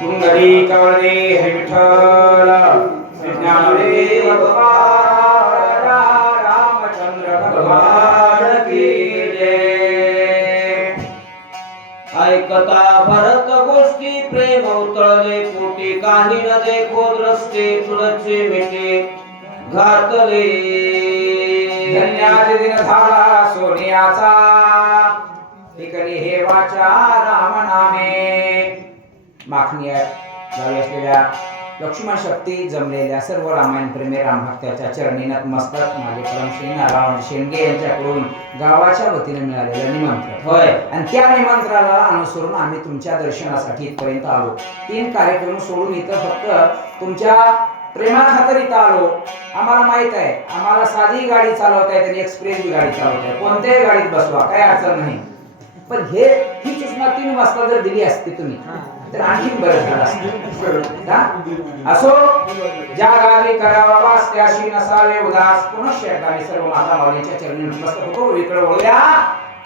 पुंडरीकावळे हरी विठ्ठल विज्ञानदेव भगवान रामचंद्र भगवान की जय। ऐकता भरत गोष्टी प्रेम उतळले पोटी काही न देखो दृष्टी तुलची मिठी घातले धन्याचे दिन झाला सोनियाचा ठिकाणी हे वाचा राम नामे। माखणी गावी असलेल्या लक्ष्मण शक्ती जमलेल्या सर्व रामायण प्रेमी राम भक्ताच्या चरणी नतमस्तक माझे परमश्री नारायण शेंडगे यांच्याकडून गावाच्या वतीने मिळालेलं निमंत्रण होय। आणि त्या निमंत्रणाला अनुसरून आम्ही तुमच्या दर्शनासाठी इथपर्यंत आलो। 3 कार्यक्रम सोडून इथं फक्त तुमच्या प्रेमाखातर इथं आलो। आम्हाला माहित आहे आम्हाला साधी गाडी चालवता येते आणि एक्सप्रेस गाडी चालवता येते, कोणत्याही गाडीत बसवा काही अडचण नाही। पण ही सूचना 3 वाजता जर दिली असती तुम्ही तर आणखी बरं झालं असतं। असो ज्या गावी करावा वास त्याशी नसावे उदास पुनश्च एकदा सर्व माता माऊलींच्या चरणी नतमस्तक होतो। इकडे वळूया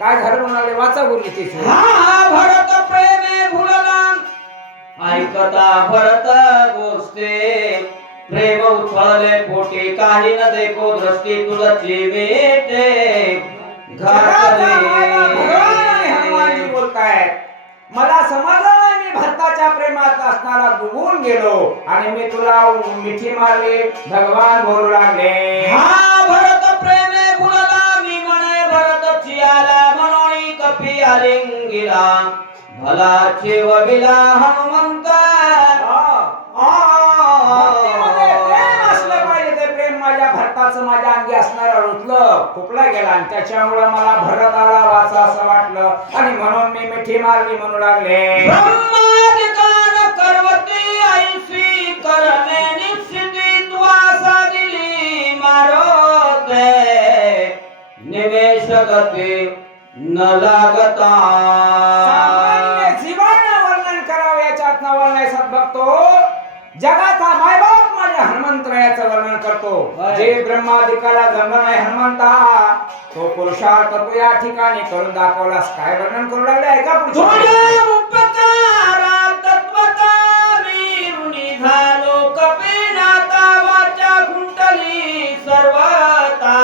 काय झालं म्हणाले वाचा गुरुची हा भरत प्रेमे भुलला ऐकता भरत गोष्टी प्रेम उथळले पोटी काही न देखो दृष्टी तुझची मिटे घातले। हनुमानजी बोलतायत मला समजलं नाही मी भरताच्या प्रेमात असणारा डुबून गेलो आणि मी तुला मिठी मारली भगवान बोलू लागले हा भरत प्रेमे भुलला मी म्हणे भरतची आला म्हणून कपी आलिंगिला भलाचे वबिला हनुमंत भरताचं माझ्या अंगी असणारा रुतलं फुकला गेला आणि त्याच्यामुळे मला भरत आला वाचा असं वाटलं आणि म्हणून मी मिठी मारली म्हणू लागले ब्रह्मादिकान करवती ऐसी करणे निश्चिती तुवासा दिली मारोते निमेष गती न लागता। जीवानं वर्णन करावं याच्यात न वर्णन सद्भक्तो जगाचा मायबाप माझ्या हनुमंतरायाचं वर्णन करतो। जे ब्रह्मादिकाला जन्म नाही हनुमंता तो पुरुषार्थ तो या ठिकाणी करून दाखवलास काय वर्णन करू लागले ऐका पुढे उपकारा तत्वता वीरुनी झालो कपिनाथा वाचा कुंडली सर्वता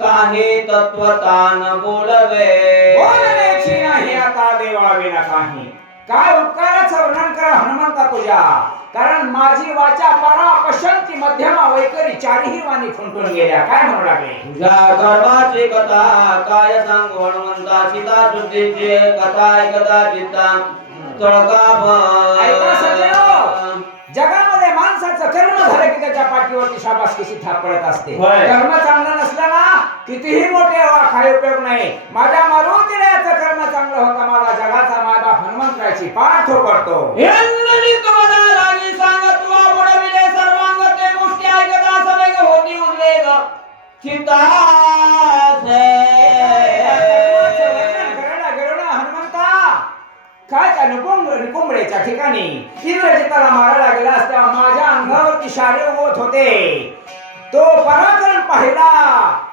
काही तत्वता न बोलण्याची नाही आता देवाविना काही। काय उपकाराचं वर्णन करा हनुमंता तुझ्या कारण माझी वाचा परा पशंती मध्यमा वैकरी चारही वाणी खुंटून गेल्या काय म्हणू लागले तुझ्या कर्माची कथा काय सांगू हनुमंता सीता सुद्धीची कथा ऐकता चित्ता तळका ऐका सज्जनो जगामध्ये माणसाचं कर्म झालं की त्याच्या पाठीवरती शाबासकीची थाप पडत असते। कर्म चांगलं नसलं ना कितीही मोठे व्हा काही उपयोग नाही। माझ्या मारुतीरायाचं कर्म चांगलं होतं मला जगाचा मायबाप हनुमंतरायाची पाठ पडतो सांगत वडविले सर्वांग ते गोष्टी ऐकता सवेग होती उद्वेग चित्ता काय त्या निकुंबळेच्या ठिकाणी इंद्रजिताला मारायला गेला असता माझ्या अंगावरती शारे होत होते तो पराक्रम पाहिला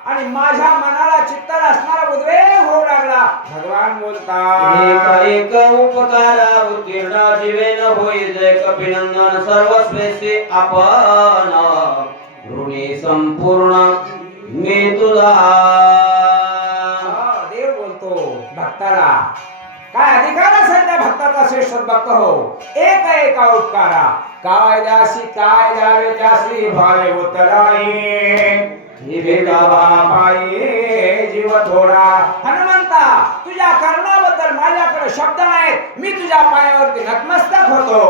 आणि माझ्या मनाला चित्ताला असणारा उद्वेग होऊ लागला। भगवान बोलता एक उपकारा उत्तीर्ण जीवेन होई जय कपिनंदन सर्वस्वेसी आपण ऋणी संपूर्ण मी तुझा। देव बोलतो भक्ताला काय अधिकार असेल त्या भक्ताचा श्रेष्ठ भक्त हो एक एका उपकारा काय द्यासी काय द्यावे त्यासी भावे उतराई जीव थोडा। हनुमंता तुझ्या कर्माबद्दल माझ्याकडे शब्द नाहीत मी तुझ्या पायावरती नतमस्तक होतो।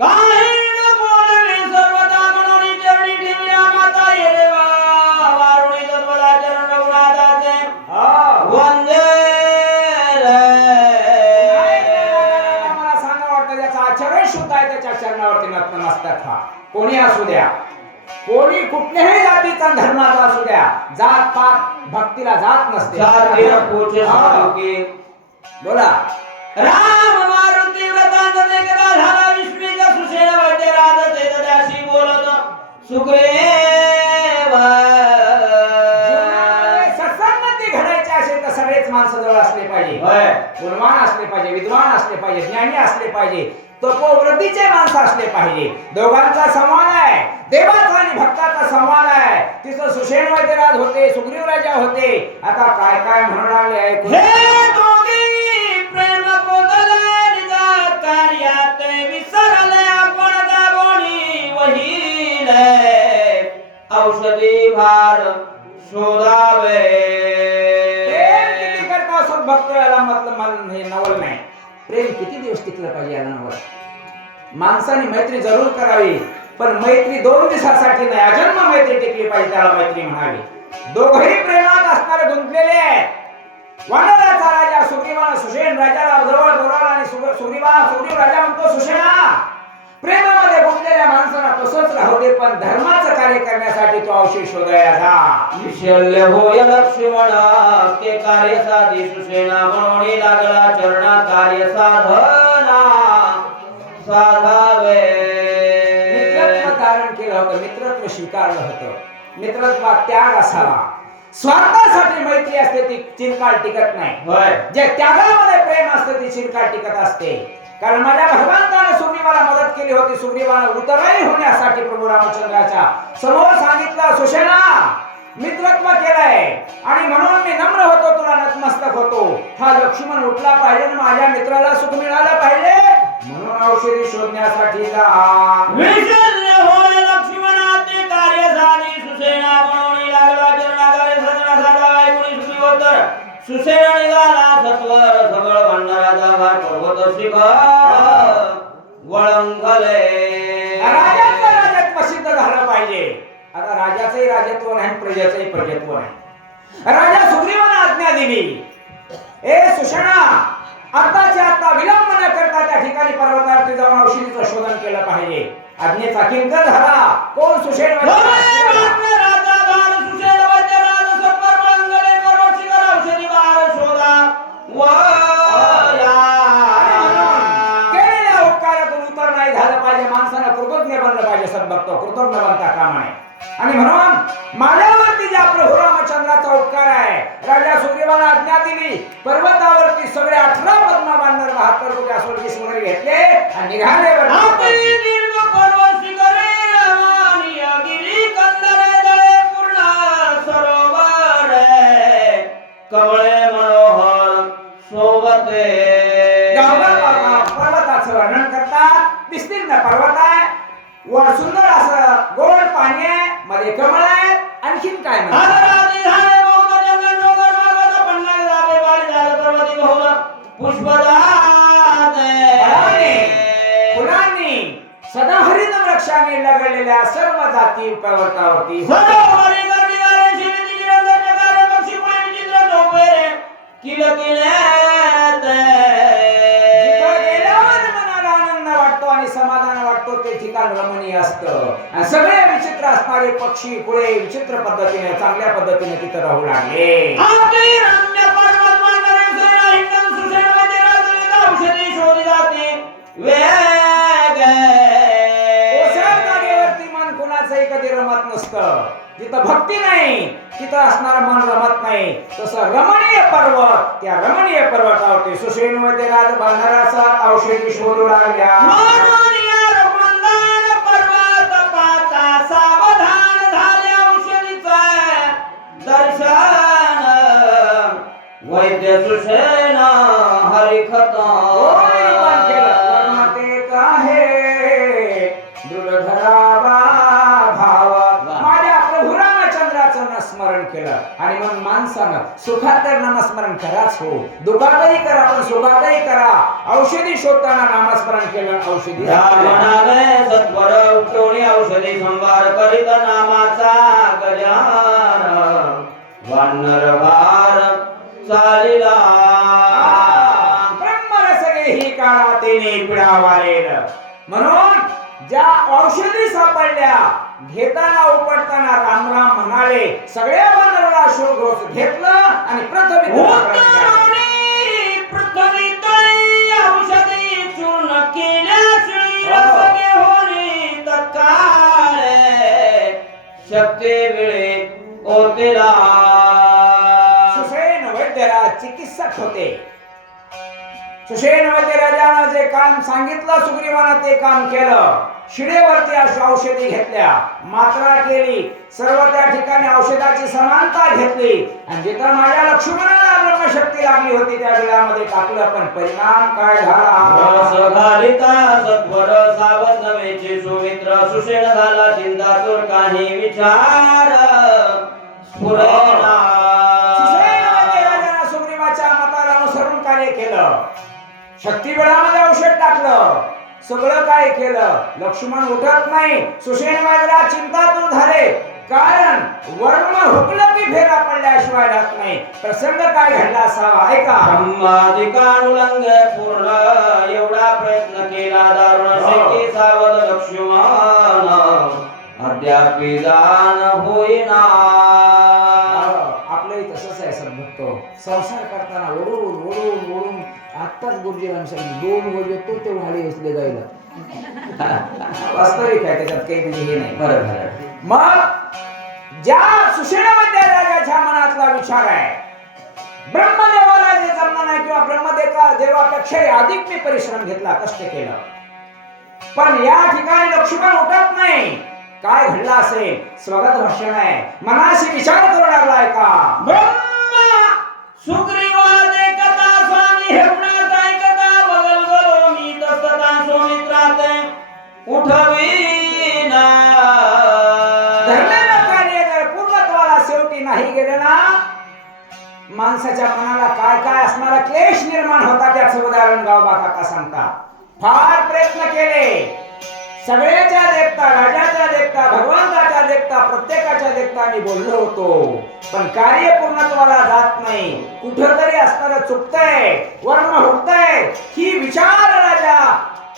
काही न बोलणे सर्वदा म्हणून चरणी ठेवल्या माता ये देवा वारुणी तत्वला चरण रघुनाथाचे वंदे चरणावरती नतमस्तक हा कोणी असू द्या कोणी कुठल्याही जातीचा धर्माचा असू द्या जात पात भक्तीला जात नसते। बोला राम मारुती व्रतांत एकदा झाला विष्णूचा सुषेण वैद्य राज चैतन्याशी बोलत सुग्रीव सत्संगती घडायची असेल तर सगळेच माणसं जवळ असले पाहिजे। गुणवान असले पाहिजे, विद्वान असले पाहिजे, ज्ञानी असले पाहिजे, तपोवृत्तीचे माणसं असले पाहिजे. दोघांचा संवाद आहे, देवाचा आणि भक्ताचा संवाद आहे. तिथं सुषेण वैद्यराज होते, सुग्रीव राजा होते. आता काय काय म्हणून लागले हे दोघी प्रेम पोतले निजा कार्यात विसरले आपण दाबोणी वहिले औषधी भार शोधावे. प्रेम किती करता सद्भक्त याला मतलब हे नवल नाही. प्रेम किती दिवस टिकलं पाहिजे याला नवल. माणसाने मैत्री जरूर करावी, पण मैत्री 2 दिवसासाठी नाही, अजन्म मैत्री टिकली पाहिजे, त्याला मैत्री म्हणावी. दोघही प्रेमात असणारे गुंतलेले आहेत. वानराचा राजा सुग्रीवाला सुषेण राजाला जवळ बोलावला आणि सुग्रीव राजा म्हणतो, सुषेणा, प्रेमामध्ये गुंतलेल्या माणसाला तसंच राहू दे, पण धर्माचं कार्य करण्यासाठी तो औषध शोधायला जा. विशल्य होय लक्ष्मण ते कार्य साधी सुषेणा म्हणून लागला चरणा कार्य साधना साधावे. मित्रत्व धारण केलं होतं, मित्रत्व स्वीकारलं होतं. मित्रत्वात त्याग असावा. स्वार्थासाठी मैत्री असते ती चिरकाळ टिकत नाही. होय, जे त्यागामध्ये प्रेम असते ती चिरकाळ टिकत असते. कारण माझ्या भगवंताने सुग्रीवाला मदत केली होती. सुग्रीवाला उतराई होण्यासाठी प्रभू रामचंद्राच्या समोर सांगितलं, सुषेणा, मित्रत्व केलंय आणि म्हणून मी नम्र होतो, तुला नतमस्तक होतो. हा लक्ष्मण उठला पाहिजे, माझ्या मित्राला सुख मिळालं पाहिजे, म्हणून औषधी शोधण्यासाठी जा. विशल्य होय लक्ष्मणा ते कार्य साधी सुषेणा म्हणून लागला चरणा कार्य साधना साधावे. कोणी सुग्रीवोत्तर सुषेण निघाला सत्वर सगळ भंडाराचा भार पर्वत शिखर वळंगले. राजाचं राजत्व सिद्ध झालं पाहिजे. आता राजाचंही राजत्व नाही, प्रजेचंही प्रजत्व नाही. राजा सुग्रीवाने आज्ञा दिली, ए सुषेणा, आत्ताच्या आत्ता विलंब न करता त्या ठिकाणी पर्वतावरती जाऊन औषधीचं शोधन केलं पाहिजे. आज्ञेचा किंकर झाला. कोण? सुषेण केलेल्या उपकारातून उतर नाही झालं पाहिजे. माणसानं कृतज्ञ बनलं पाहिजे. सद्भक्त कृतज्ञ बनता कामा नये. आणि म्हणून माझ्यावरती ज्या प्रभू रामचंद्राचा उपकार आहे, राजा सुग्रीवाला आज्ञा दिली, पर्वतावरती सगळे 18 पद्मा बांधर 72 कोटी अस्वल वगैरे घेतले आणि निघाले. कमळे मनोहर सोबते. पर्वताचं वर्णन करतात. विस्तीर्ण पर्वत आहे, वर सुंदर असं गोड पाणी आहे, मध्ये कमळ आहे. आणखीन काय फुलांनी सदाहरित वृक्षाने लगडलेल्या सर्व जाती पर्वतावरती समाधान वाटतो. ते ठिकाण रमणीय असतं आणि सगळे विचित्र असणारे पक्षी पुढे विचित्र पद्धतीने चांगल्या पद्धतीने तिथे राहू लागले. मन कुणाचंही कधी रमत नसतं. जिथं भक्ती नाही तिथं असणारं मन रमत नाही. तसं रमणीय पर्वत, त्या रमणीय पर्वतावरती सुषेण वैद्यराज बांधराचा औषधी शोधू लागल्या. वैद्य सुषेण हरिखता स्मरण केलं आणि मग माणसानं सुखात तर नामस्मरण कराच हो, दुखातही करा पण सुखातही करा. औषधी शोधताना नामस्मरण केलं. औषधी सत्वर उठवणी औषधी संभार करीत नामाचा गजान वानर भार चालिला. ब्रह्मरस ही काळा तेने पिढा वारेल. म्हणून ज्या औषधी सापडल्या घेताना उपटताना राम राम म्हणाले. सगळ्या वानराला शोध घेतलं आणि पृथ्वी औषधी चूर्ण केल्या तत्काळे शक्ती वेळे ओतेला. सुषेण वैद्यराज चिकित्सक होते. सुषेणवती राजानं जे काम सांगितलं सुग्रीवानं ते काम केलं. शिडेवरती औषधी घेतल्या, मात्रा केली, सर्व त्या ठिकाणी औषधाची समानता घेतली आणि जिथं माझ्या लक्ष्मणाला ब्रह्मशक्ती लागली होती त्या वेळामध्ये टाकलं. पण परिणाम काय झाला? रस घालिता सत्वर सावध नवेचे सुमित्र सुषेण झाला चिंतातुर काही विचार स्फुरेना. सुषेणवती राजानं सुग्रीवाच्या मताला अनुसरून कार्य केलं. शक्तीबळामध्ये औषध टाकलं, सगळं काय केलं. लक्ष्मण उठत नाही. सुषेणवादीला चिंतातूर झाले, कारण वर्म हुकलं की फेरा पडल्याशिवाय राहत नाही. प्रसंग काय घडला असावा ऐका. ब्रह्मादिकानुलंघ पूर्ण एवढा प्रयत्न केला दारुण शेती सावध लक्ष्मण अद्यापि जाण होईना. आपलंही तसंच आहे सद्भक्तो. संसार करताना ओढून ओढून ओढून आत्ताच गुरुजीराम सांगितलं 2 वर्ष तो ते वाढी असले जायला. वास्तविक आहे, त्याच्यात काही म्हणजे हे नाही. बरोबर. मग ज्या सुषेणवती राजाच्या मनातला विचार आहे, ब्रह्मदेवाला जे जमणार नाही किंवा ब्रह्मदेवापेक्षाही अधिक मी परिश्रम घेतला, कष्ट केलं, पण या ठिकाणी लक्ष्मण उठत नाही. काय घडलं असेल? स्वगत भाषण आहे, मनाशी विचार करू लागलाय का? ब्रह्मा सुग्रीवादे कथा स्वामी हेवणात ऐकता बदल गलो मी तसता सुमित्रात उठवीना. धर्मेंद्र कार्य जर पूर्णत्वाला शेवटी नाही गेले ना, माणसाच्या मनाला काय काय असणारा क्लेश निर्माण होता त्याचं उदाहरण गावबा काका सांगतात. फार प्रयत्न केले, सगळ्याच्या देखता, राजाच्या देखता, भगवंताच्या देखता, प्रत्येकाच्या देखता मी बोललो होतो, पण कार्य पूर्णत्वाला जात नाही. कुठंतरी असणारं चुकतंय, वर्म हुकतंय, ही विचार राजा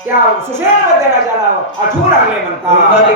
त्या सुषेणवती राजाला आठवू लागले म्हणतात.